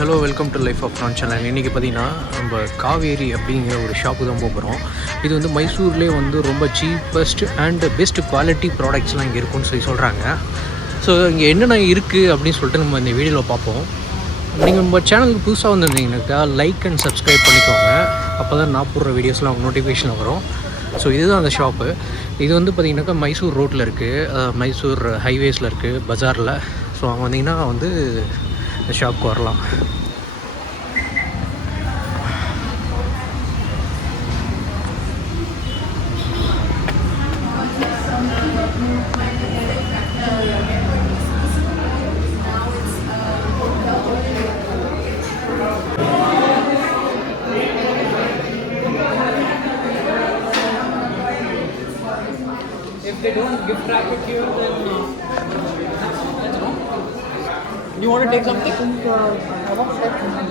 Hello, welcome to life of நான் channel. இன்றைக்கி பார்த்தீங்கன்னா நம்ம காவேரி அப்படிங்கிற ஒரு ஷாப்பு தான் போகிறோம். இது வந்து மைசூர்லேயே வந்து ரொம்ப சீப்பஸ்ட் அண்ட் பெஸ்ட் குவாலிட்டி ப்ராடக்ட்ஸ்லாம் இங்கே இருக்குன்னு சொல்கிறாங்க. ஸோ இங்கே என்னென்ன இருக்குது அப்படின்னு சொல்லிட்டு நம்ம இந்த வீடியோவில் பார்ப்போம். நீங்கள் நம்ம சேனலுக்கு புதுசாக வந்திருந்தீங்கன்னாக்கா லைக் அண்ட் சப்ஸ்கிரைப் பண்ணிக்கோங்க. அப்போ தான் நான் போடுற வீடியோஸ்லாம் அவங்க நோட்டிஃபிகேஷன் வரும். ஸோ இதுதான் அந்த ஷாப்பு. இது வந்து பார்த்திங்கனாக்கா மைசூர் ரோட்டில் இருக்குது, மைசூர் ஹைவேஸில் இருக்குது, பஜாரில். ஸோ அவங்க வந்தீங்கன்னா வந்து இந்த ஷாப்புக்கு வரலாம். If they don't gift wrap it here, then that's wrong. You want to take something? I want to take something.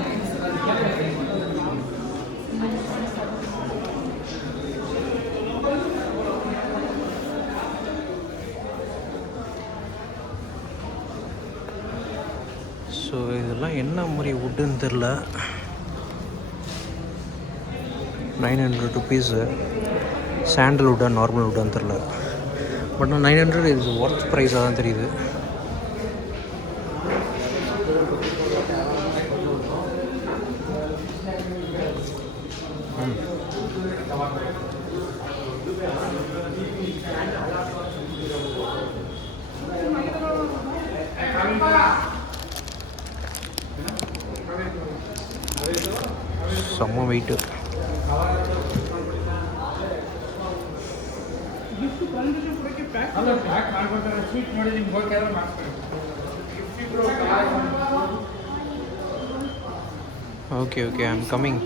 So இதெல்லாம் என்ன மாதிரி வுட்டுன்னு தெரில. 900 ருபீஸு. சாண்டல்வுட்டா நார்மல் வுட்டான்னு தெரில. பட் நான் 900 இது ஒர்த் ப்ரைஸாக தான் தெரியுது. செம்ம வெயிட்டு. Okay, I'm coming.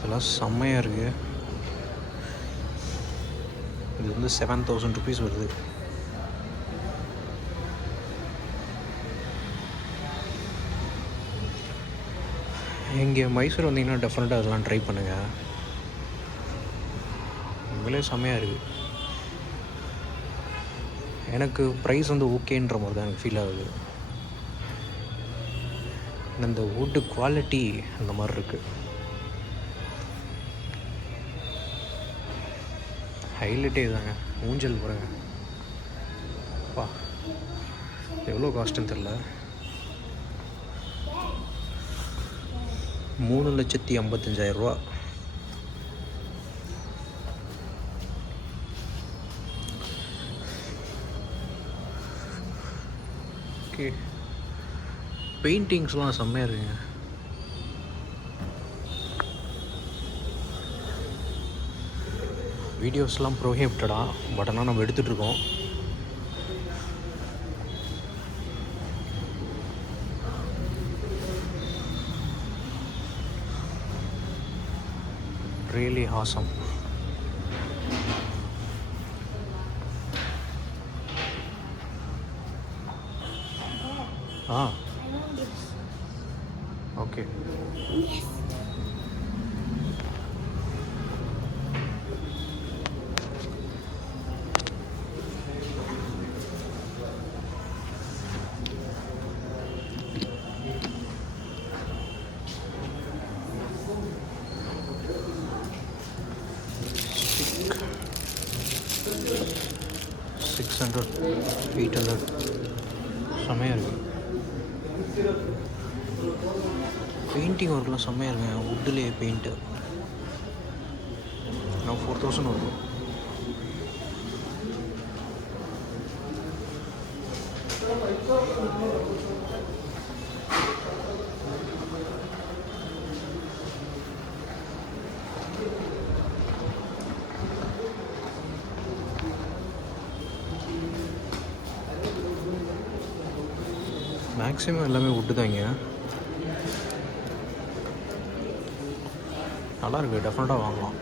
இதெல்லாம் செம்மையாக இருக்குது. இது வந்து 7000 ருபீஸ் வருது. இங்கே மைசூர் வந்தீங்கன்னா டெஃபினட்டாக அதெல்லாம் ட்ரை பண்ணுங்கள். உங்களே செம்மையாக இருக்குது. எனக்கு ப்ரைஸ் வந்து ஓகேன்ற மாதிரி தான் எனக்கு ஃபீல் ஆகுது. இந்த வுட்டு குவாலிட்டி அந்த மாதிரி இருக்குது. ஹைலைட்டே தாங்க. ஊஞ்சல் போகிறேங்க. அப்பா எவ்வளோ காஸ்ட்டுன்னு தெரில. 3,55,000 ரூபா. ஓகே, பெயிண்டிங்ஸ்லாம் செம்மையாக இருக்குங்க. வீடியோஸ்லாம் ப்ரோஹிபிட்டடா, பட் ஆனால் நம்ம எடுத்துகிட்ருக்கோம். Really awesome. ஓகே. $600, $800 செம்மையாக இருக்குது. பெயிண்டிங் ஒர்க்லாம் செம்மையாக இருக்குங்க. வுட்லேயே பெயிண்ட்டு. நான் 4000 வரும். மேக்ஸிமம் எல்லாமே வுட்டு தாங்க. நல்லாயிருக்கு, டெஃபினட்டாக வாங்கலாம்.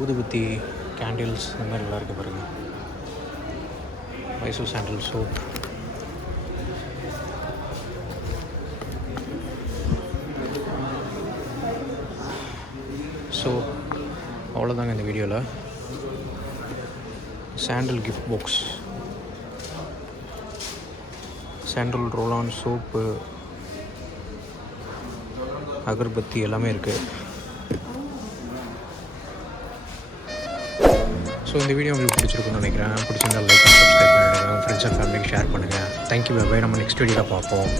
ஊதுபத்தி, கேண்டில்ஸ் இந்த மாதிரி நல்லா இருக்குது பாருங்கள். Mysore sandal soap. ஸோ அவ்வளோதாங்க இந்த வீடியோவில். Sandal gift box, sandal roll on soap, அகர்பத்தி எல்லாமே இருக்குது. ஸோ இந்த வீடியோ உங்களுக்கு பிடிச்சிருக்குன்னு நினைக்கிறேன். பிடிச்சிருந்தால் லைக் அண்ட் சப்ஸ்கிரைப் பண்ணிவிடுங்க. ஃப்ரெண்ட்ஸ் அண்ட் ஃபேமிலிக்கு ஷேர் பண்ணுங்கள். Thank you, bye. நம்ம நெக்ஸ்ட் வீடியோவில் பார்ப்போம்.